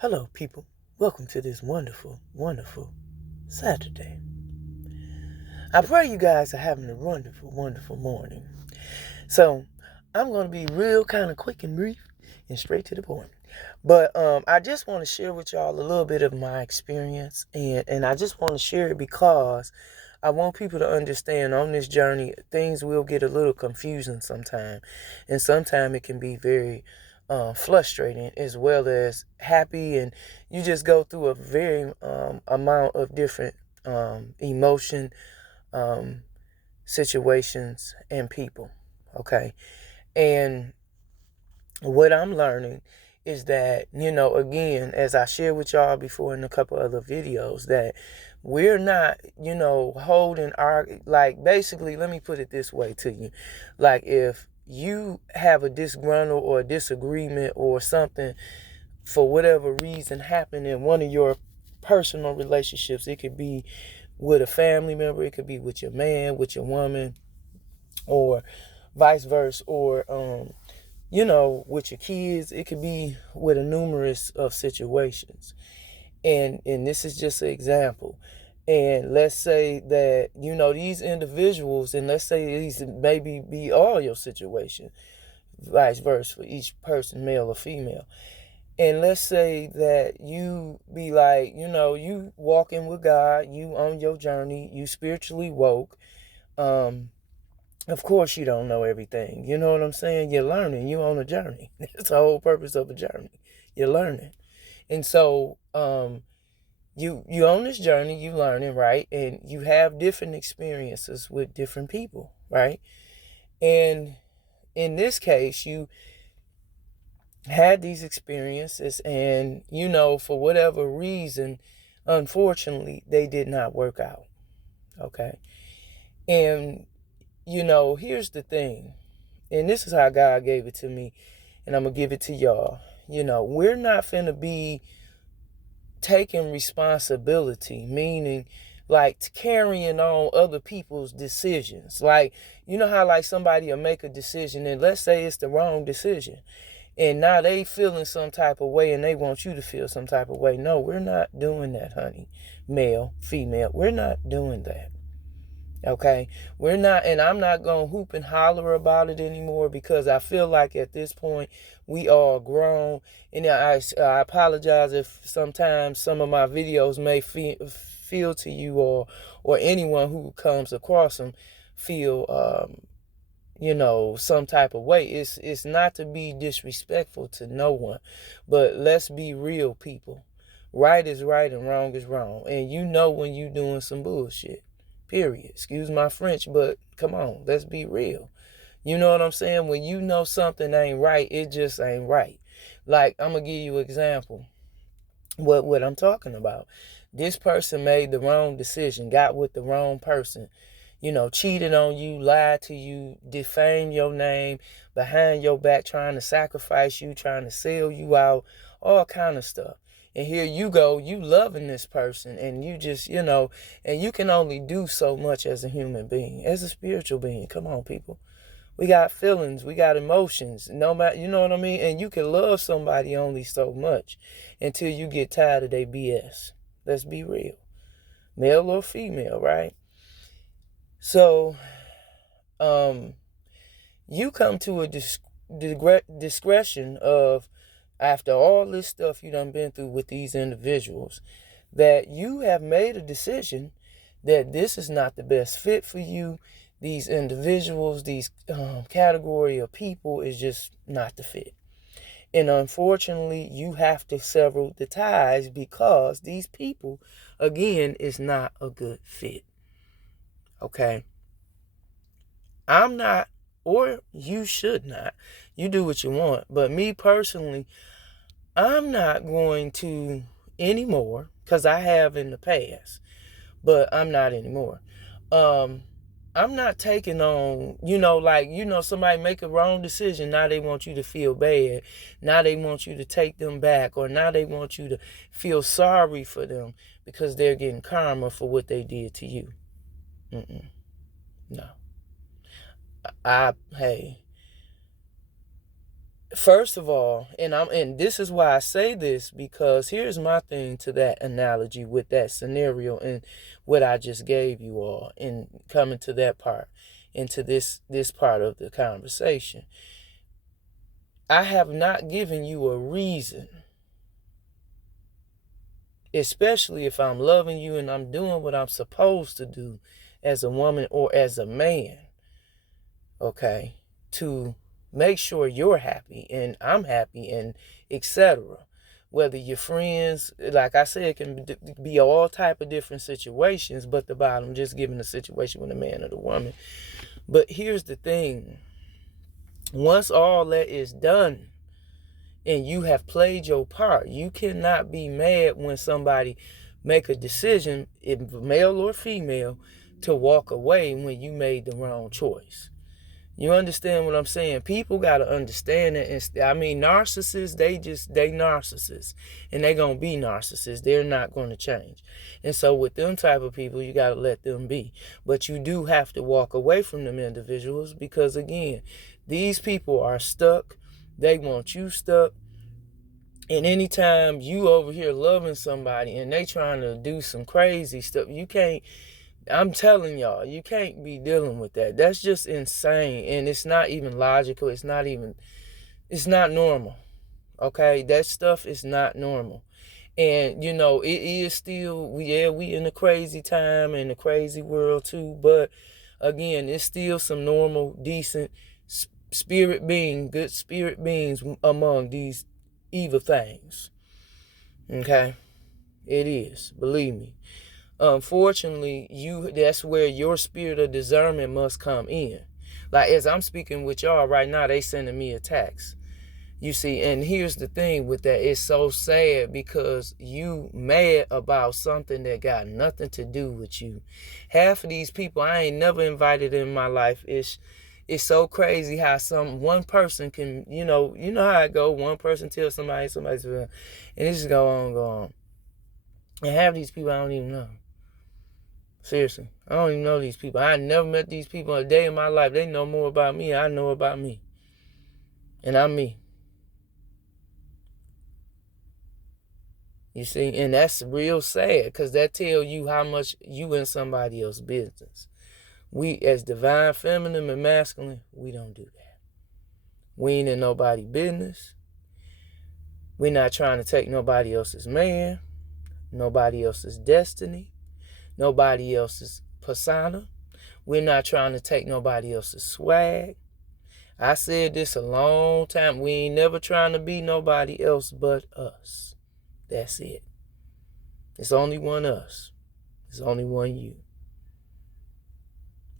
Hello, people. Welcome to this wonderful, wonderful Saturday. I pray you guys are having a wonderful, wonderful morning. So, I'm going to be real kind of quick and brief and straight to the point. But I just want to share with y'all a little bit of my experience. And I just want to share it because I want people to understand on this journey, things will get a little confusing sometimes. And sometimes it can be very frustrating as well as happy. And you just go through a very amount of different emotion, um, situations, and people. Okay. And what I'm learning is that, again, as I shared with y'all before in a couple other videos, that we're not, holding our, like, basically, let me put it this way to you. Like, if you have a disgruntled or a disagreement or something for whatever reason happened in one of your personal relationships, it could be with a family member, it could be with your man, with your woman, or vice versa, or with your kids. It could be with a numerous of situations. And this is just an example. And let's say that, these individuals, and let's say these maybe be all your situation, vice versa for each person, male or female. And let's say that you be like, you walking with God, you on your journey, you spiritually woke. Of course you don't know everything. You know what I'm saying? You're learning. You're on a journey. That's the whole purpose of a journey. You're learning. And so you on this journey, you learning, right? And you have different experiences with different people, right? And in this case, you had these experiences and, for whatever reason, unfortunately, they did not work out. Okay. And, here's the thing. And this is how God gave it to me, and I'm going to give it to y'all. We're not finna be taking responsibility, meaning like carrying on other people's decisions. Like, you know how like somebody will make a decision and let's say it's the wrong decision. And now they feeling some type of way and they want you to feel some type of way. No, we're not doing that, honey. Male, female, we're not doing that. Okay, we're not, and I'm not gonna hoop and holler about it anymore because I feel like at this point we all grown. And I apologize if sometimes some of my videos may feel to you or anyone who comes across them feel some type of way. It's not to be disrespectful to no one, but let's be real, people. Right is right and wrong is wrong, and when you doing some bullshit. Period. Excuse my French, but come on, let's be real. You know what I'm saying? When you know something ain't right, it just ain't right. Like, I'm gonna give you an example. What I'm talking about. This person made the wrong decision, got with the wrong person, cheated on you, lied to you, defamed your name behind your back, trying to sacrifice you, trying to sell you out, all kind of stuff. And here you go, you loving this person, and you just, and you can only do so much as a human being, as a spiritual being. Come on, people. We got feelings, we got emotions, no matter, you know what I mean? And you can love somebody only so much until you get tired of their BS. Let's be real. Male or female, right? So, you come to a discretion of, after all this stuff you done been through with these individuals, that you have made a decision that this is not the best fit for you. These individuals, these category of people is just not the fit. And unfortunately, you have to sever the ties because these people, again, is not a good fit. Okay? I'm not, or you should not. You do what you want. But me personally, I'm not going to anymore, because I have in the past, but I'm not anymore. I'm not taking on, somebody make a wrong decision. Now they want you to feel bad. Now they want you to take them back, or now they want you to feel sorry for them because they're getting karma for what they did to you. No. Hey, First of all, and this is why I say this, because here's my thing to that analogy with that scenario and what I just gave you all, and coming to that part, into this part of the conversation. I have not given you a reason, especially if I'm loving you and I'm doing what I'm supposed to do as a woman or as a man, okay, to make sure you're happy and I'm happy and etc. Whether you're friends, like I said, it can be all type of different situations, but the bottom, just giving the situation with a man or the woman. But here's the thing. Once all that is done and you have played your part, you cannot be mad when somebody make a decision, if male or female, to walk away when you made the wrong choice. You understand what I'm saying? People got to understand it. Narcissists, they narcissists. And they going to be narcissists. They're not going to change. And so with them type of people, you got to let them be. But you do have to walk away from them individuals because, again, these people are stuck. They want you stuck. And anytime you over here loving somebody and they trying to do some crazy stuff, you can't. I'm telling y'all, you can't be dealing with that. That's just insane. And it's not even logical. It's not normal. Okay? That stuff is not normal. And, it is still, we in a crazy time and a crazy world too. But again, it's still some normal, decent good spirit beings among these evil things. Okay? It is. Believe me. Unfortunately, that's where your spirit of discernment must come in. Like, as I'm speaking with y'all right now, they sending me attacks. You see, and here's the thing with that. It's so sad because you mad about something that got nothing to do with you. Half of these people I ain't never invited in my life. It's so crazy how one person can, you know how it go. One person tells somebody's, and it just go on. And half of these people I don't even know. Seriously, I don't even know these people. I never met these people a day in my life. They know more about me than I know about me. And I'm me. You see, and that's real sad because that tells you how much you in somebody else's business. We, as divine feminine and masculine, we don't do that. We ain't in nobody's business. We're not trying to take nobody else's man, nobody else's destiny, nobody else's persona. We're not trying to take nobody else's swag. I said this a long time. We ain't never trying to be nobody else but us. That's it. It's only one us. It's only one you.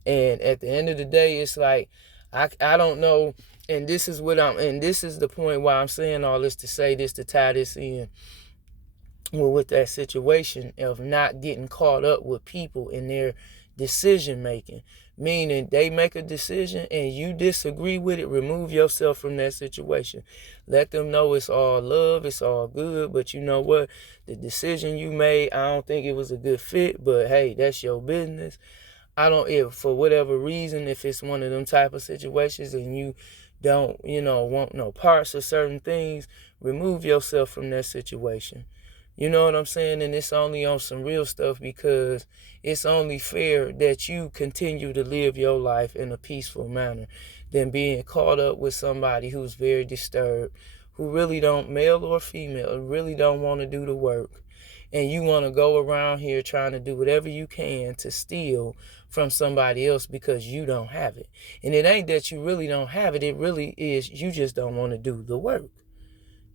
And at the end of the day, it's like, I don't know. And this is the point why I'm saying all this, to say this, to tie this in. Well, with that situation of not getting caught up with people in their decision making, meaning they make a decision and you disagree with it, remove yourself from that situation. Let them know it's all love, it's all good, but you know what? The decision you made, I don't think it was a good fit, but hey, that's your business. If for whatever reason, if it's one of them type of situations and you don't, want no parts of certain things, remove yourself from that situation. You know what I'm saying? And it's only on some real stuff because it's only fair that you continue to live your life in a peaceful manner than being caught up with somebody who's very disturbed, who really don't, male or female, really don't want to do the work. And you want to go around here trying to do whatever you can to steal from somebody else because you don't have it. And it ain't that you really don't have it. It really is you just don't want to do the work.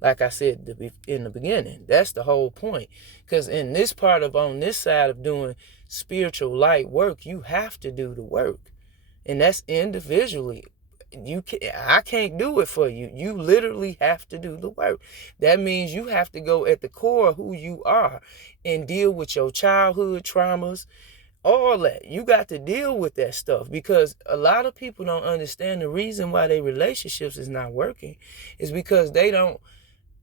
Like I said in the beginning, that's the whole point. Because in this part of, on this side of doing spiritual light work, you have to do the work. And that's individually. I can't do it for you. You literally have to do the work. That means you have to go at the core of who you are and deal with your childhood traumas, all that. You got to deal with that stuff because a lot of people don't understand the reason why their relationships is not working is because they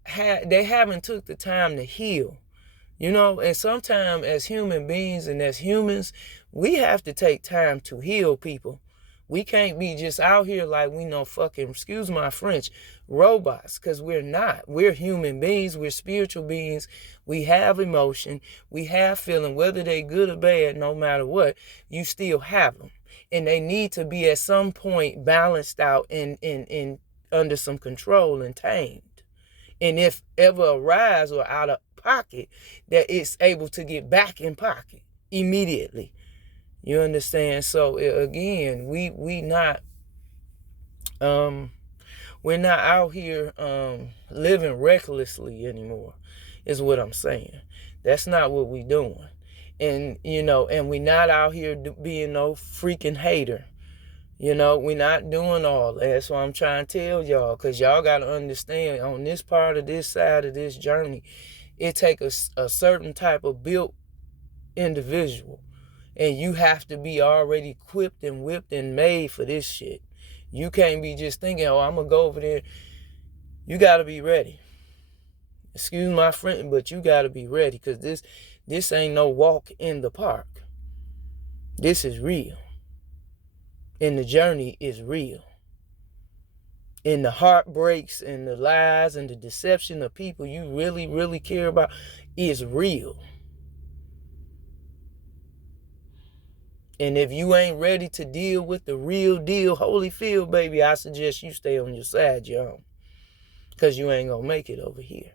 haven't took the time to heal. And sometimes as human beings and as humans, we have to take time to heal people. We can't be just out here like we know fucking, excuse my French, robots, because we're not. We're human beings. We're spiritual beings. We have emotion. We have feeling, whether they good or bad, no matter what, you still have them. And they need to be at some point balanced out and under some control and tamed. And if ever arise or out of pocket, that it's able to get back in pocket immediately. You understand? So again, we're not out here living recklessly anymore, is what I'm saying. That's not what we're doing. And and we're not out here being no freaking hater. We're not doing all that. That's what I'm trying to tell y'all, because y'all got to understand, on this part of this side of this journey, it takes a certain type of built individual. And you have to be already equipped and whipped and made for this shit. You can't be just thinking, oh, I'm going to go over there. You got to be ready. Excuse my friend, but you got to be ready, because this ain't no walk in the park. This is real. And the journey is real. And the heartbreaks and the lies and the deception of people you really, really care about is real. And if you ain't ready to deal with the real deal, Holyfield, baby, I suggest you stay on your side, y'all. Because you ain't going to make it over here.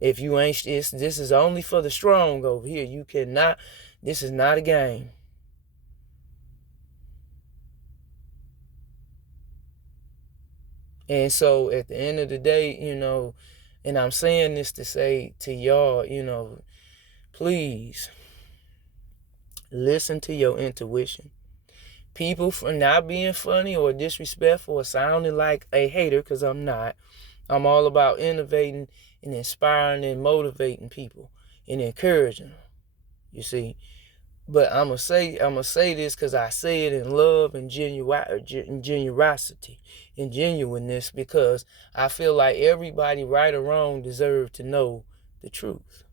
If you ain't, this is only for the strong over here. You cannot, this is not a game. And so at the end of the day, and I'm saying this to say to y'all, please listen to your intuition. People, for not being funny or disrespectful or sounding like a hater, because I'm not. I'm all about innovating and inspiring and motivating people and encouraging them. You see, but I'm gonna say this because I say it in love and generosity and genuineness, because I feel like everybody, right or wrong, deserves to know the truth.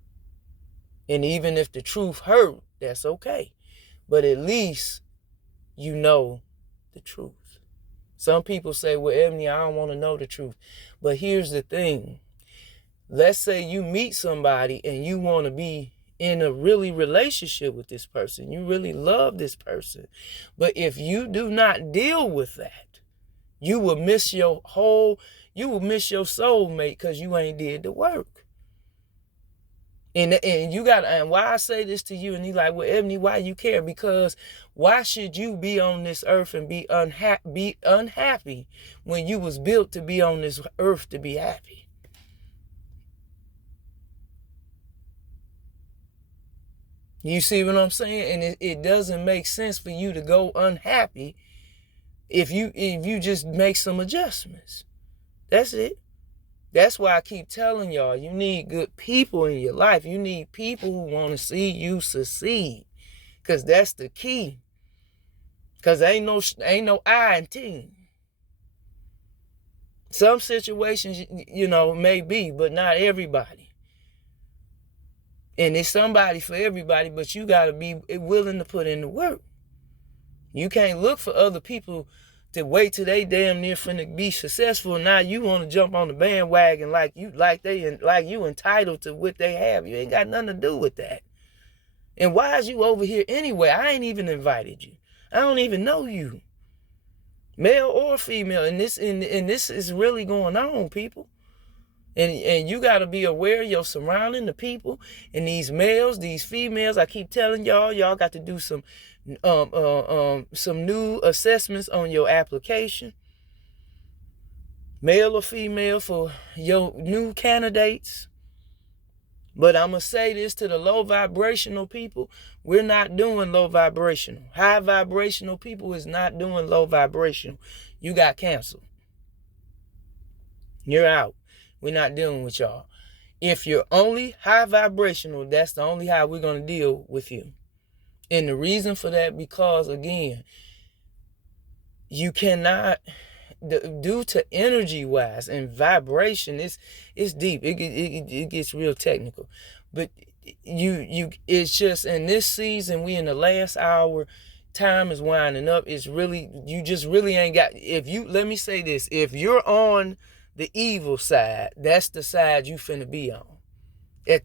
And even if the truth hurt, that's okay. But at least you know the truth. Some people say, well, Ebony, I don't want to know the truth. But here's the thing. Let's say you meet somebody and you want to be in a really relationship with this person. You really love this person. But if you do not deal with that, you will miss your soulmate, because you ain't did the work. And you got, and why I say this to you, and you're like, well, Ebony, why you care? Because why should you be on this earth and be unhappy when you was built to be on this earth to be happy? You see what I'm saying? And it doesn't make sense for you to go unhappy if you just make some adjustments. That's it. That's why I keep telling y'all, you need good people in your life. You need people who want to see you succeed, because that's the key. Because ain't no I in team. Some situations, may be, but not everybody. And it's somebody for everybody, but you got to be willing to put in the work. You can't look for other people to wait till they damn near finna be successful. Now you want to jump on the bandwagon like you entitled to what they have. You ain't got nothing to do with that. And why is you over here anyway? I ain't even invited you. I don't even know you, male or female. And this is really going on, people. And you got to be aware of your surrounding, the people, and these males, these females. I keep telling y'all got to do some new assessments on your application, male or female, for your new candidates. But I'm going to say this to the low vibrational people. We're not doing low vibrational. High vibrational people is not doing low vibrational. You got canceled. You're out. We're not dealing with y'all. If you're only high vibrational, that's the only how we're going to deal with you. And the reason for that, because again, you cannot, due to energy wise and vibration, it's deep. It gets real technical. But it's just, in this season, we in the last hour, time is winding up. It's really, you just really ain't got, let me say this, if you're on the evil side, that's the side you finna be on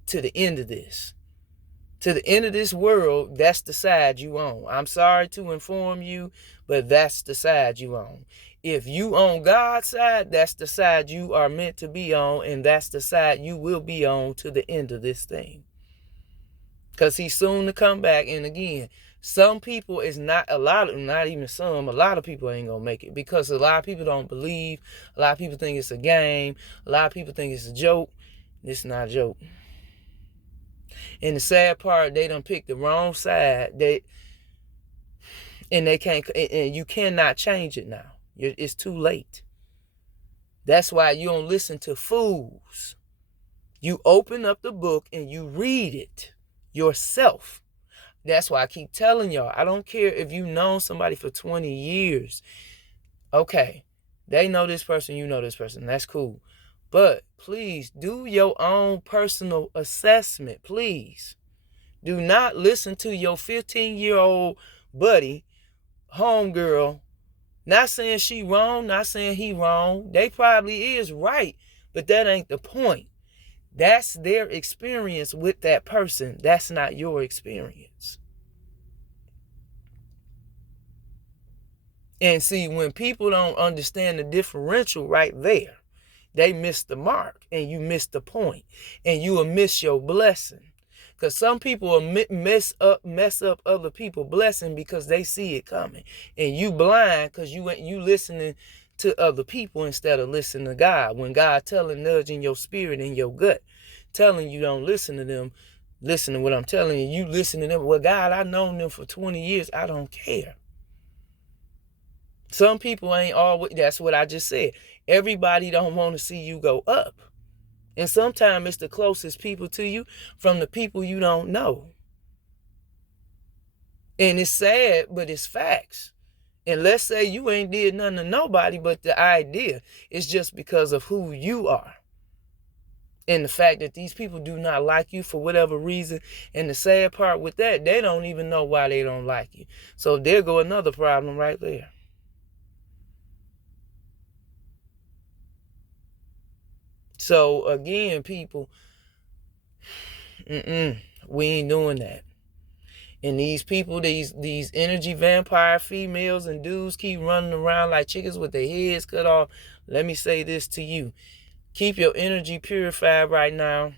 to the end of this. To the end of this world, that's the side you on. I'm sorry to inform you, but that's the side you on. If you on God's side, that's the side you are meant to be on, and that's the side you will be on to the end of this thing. Because he's soon to come back. And again, some people is not a lot of people ain't gonna make it, because a lot of people don't believe. A lot of people think it's a game. A lot of people think it's a joke. It's not a joke. And the sad part, they done picked the wrong side. And you cannot change it now. It's too late. That's why you don't listen to fools. You open up the book and you read it yourself. That's why I keep telling y'all, I don't care if you've known somebody for 20 years. Okay, they know this person, you know this person. That's cool. But please do your own personal assessment, please. Do not listen to your 15-year-old buddy, homegirl. Not saying she wrong, not saying he wrong. They probably is right, but that ain't the point. That's their experience with that person. That's not your experience. And see, when people don't understand the differential right there, they miss the mark, and you miss the point, and you will miss your blessing. Because some people will mess up other people's blessing because they see it coming, and you blind because you listening to other people instead of listening to God. When God nudging your spirit and your gut, telling you don't listen to them, listen to what I'm telling you. You listen to them. Well, God, I've known them for 20 years. I don't care. Some people ain't always. That's what I just said. Everybody don't want to see you go up. And sometimes it's the closest people to you from the people you don't know. And it's sad, but it's facts. And let's say you ain't did nothing to nobody, but the idea is just because of who you are. And the fact that these people do not like you for whatever reason. And the sad part with that, they don't even know why they don't like you. So there go another problem right there. So again, people, we ain't doing that. And these people, these energy vampire females and dudes keep running around like chickens with their heads cut off. Let me say this to you. Keep your energy purified right now.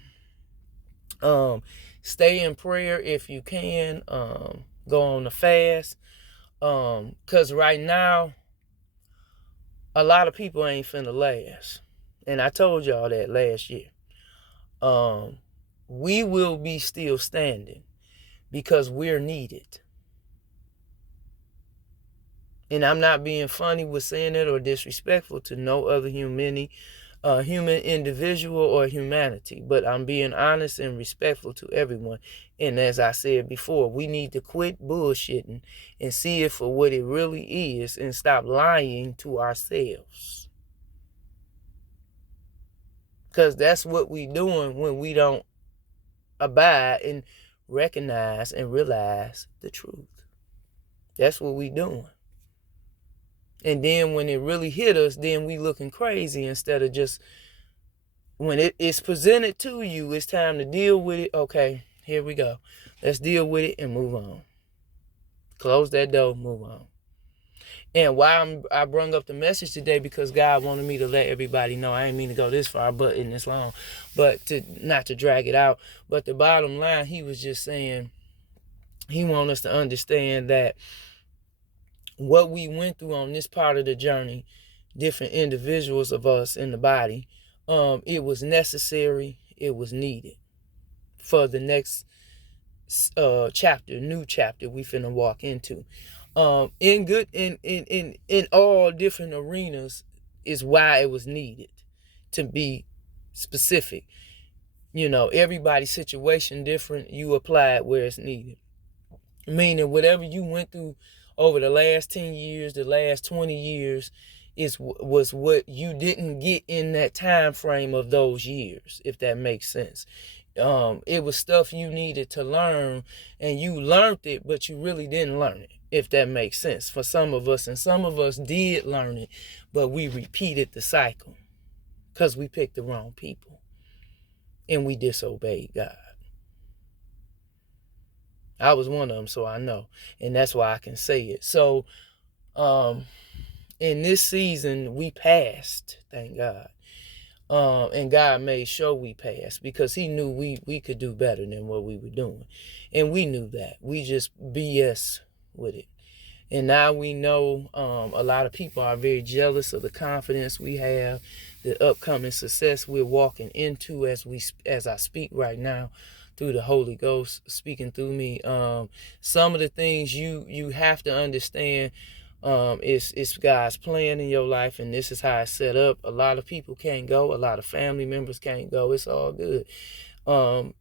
Stay in prayer if you can. Go on a fast. Because right now, a lot of people ain't finna last. And I told y'all that last year. We will be still standing because we're needed. And I'm not being funny with saying it or disrespectful to no other human individual or humanity, but I'm being honest and respectful to everyone. And as I said before, we need to quit bullshitting and see it for what it really is and stop lying to ourselves. Because that's what we doing when we don't abide and recognize and realize the truth. That's what we doing. And then when it really hit us, then we looking crazy instead of just, when it's presented to you, it's time to deal with it. Okay, here we go. Let's deal with it and move on. Close that door, move on. And why I brung up the message today, because God wanted me to let everybody know. I ain't mean to go this far, but in this long, but not to drag it out. But the bottom line, he was just saying, he wants us to understand that what we went through on this part of the journey, different individuals of us in the body, it was necessary, it was needed for the next chapter, new chapter we finna walk into. In all different arenas is why it was needed, to be specific. You know, everybody's situation different. You apply it where it's needed. Meaning whatever you went through over the last 10 years, the last 20 years, was what you didn't get in that time frame of those years, if that makes sense. It was stuff you needed to learn, and you learned it, but you really didn't learn it. if that makes sense for some of us. And some of us did learn it, but we repeated the cycle because we picked the wrong people and we disobeyed God. I was one of them, so I know. And that's why I can say it. So in this season, we passed, thank God. And God made sure we passed because he knew we could do better than what we were doing. And we knew that. We just BS with it. And now we know a lot of people are very jealous of the confidence we have, the upcoming success we're walking into as I speak right now through the Holy Ghost speaking through me. Some of the things you have to understand, it's God's plan in your life, and this is how it's set up. A lot of people can't go. A lot of family members can't go. It's all good.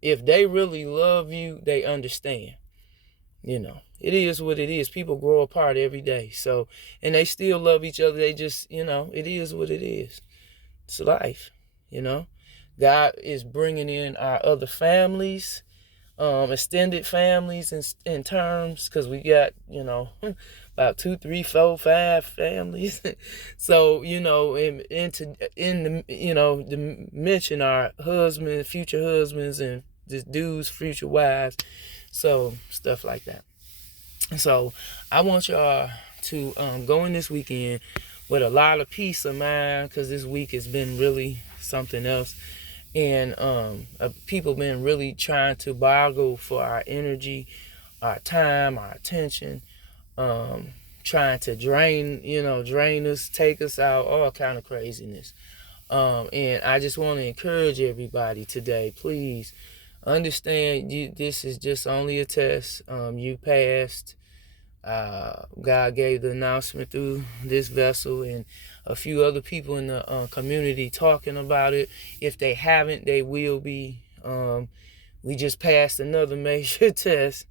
If they really love you, they understand. You know, it is what it is. People grow apart every day. So, and they still love each other. They just, it is what it is. It's life, God is bringing in our other families, extended families in terms, because we got, about 2, 3, 4, 5 families. So, to mention our husbands, future husbands, and this dude's future wives. So stuff like that. So I want y'all to go in this weekend with a lot of peace of mind, because this week has been really something else. And people been really trying to bargain for our energy, our time, our attention, trying to drain us, take us out, all kind of craziness. And I just want to encourage everybody today, please understand this is just only a test. You passed. God gave the announcement through this vessel and a few other people in the community talking about it. If they haven't, they will be. We just passed another major test,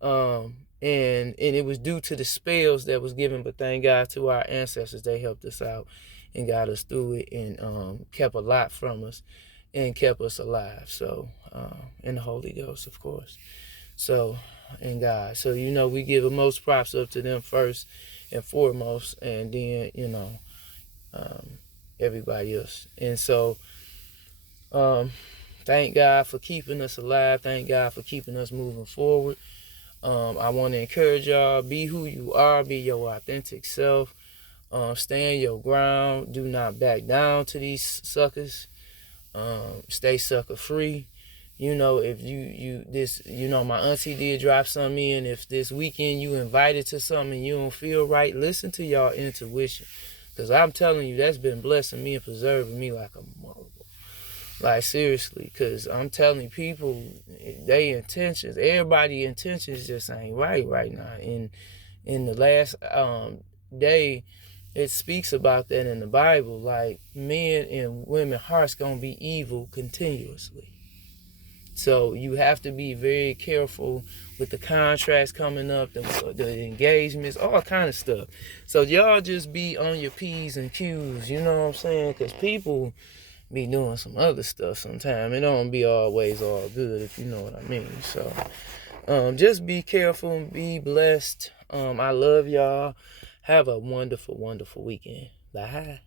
and it was due to the spells that was given, but thank God to our ancestors, they helped us out and got us through it, and kept a lot from us and kept us alive. So in the Holy Ghost, of course. So, and God. So, we give the most props up to them first and foremost, and then, everybody else. And so, thank God for keeping us alive. Thank God for keeping us moving forward. I want to encourage y'all, be who you are, be your authentic self. Stand your ground. Do not back down to these suckers. Stay sucker free. If my auntie did drop something in. If this weekend you invited to something and you don't feel right, listen to y'all intuition. Because I'm telling you, that's been blessing me and preserving me like a mother. Like, seriously. Because I'm telling you, people, everybody's intentions just ain't right now. In the last day, it speaks about that in the Bible. Like, men and women hearts gonna be evil continuously. So you have to be very careful with the contracts coming up, the engagements, all kind of stuff. So y'all just be on your P's and Q's, you know what I'm saying? Because people be doing some other stuff sometimes. It don't be always all good, if you know what I mean. So just be careful and be blessed. I love y'all. Have a wonderful, wonderful weekend. Bye.